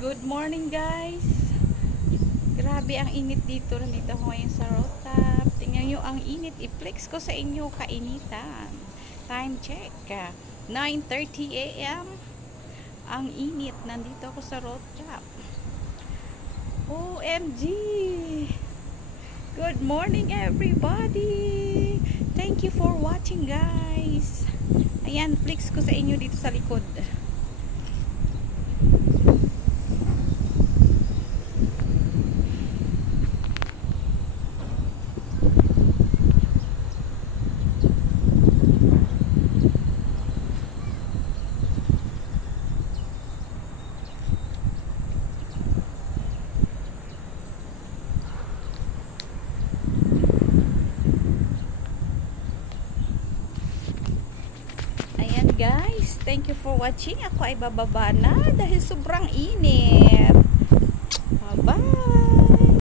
Good morning guys. Grabe ang init dito. Nandito ako ngayon sa rooftop. Tingnan nyo ang init. I-flex ko sa inyo kainitan. Time check. 9:30 AM. Ang init. Nandito ako sa rooftop. OMG. Good morning everybody. Thank you for watching guys. Ayan, flex ko sa inyo dito sa likod. Guys, thank you for watching. Ako ay bababa na dahil sobrang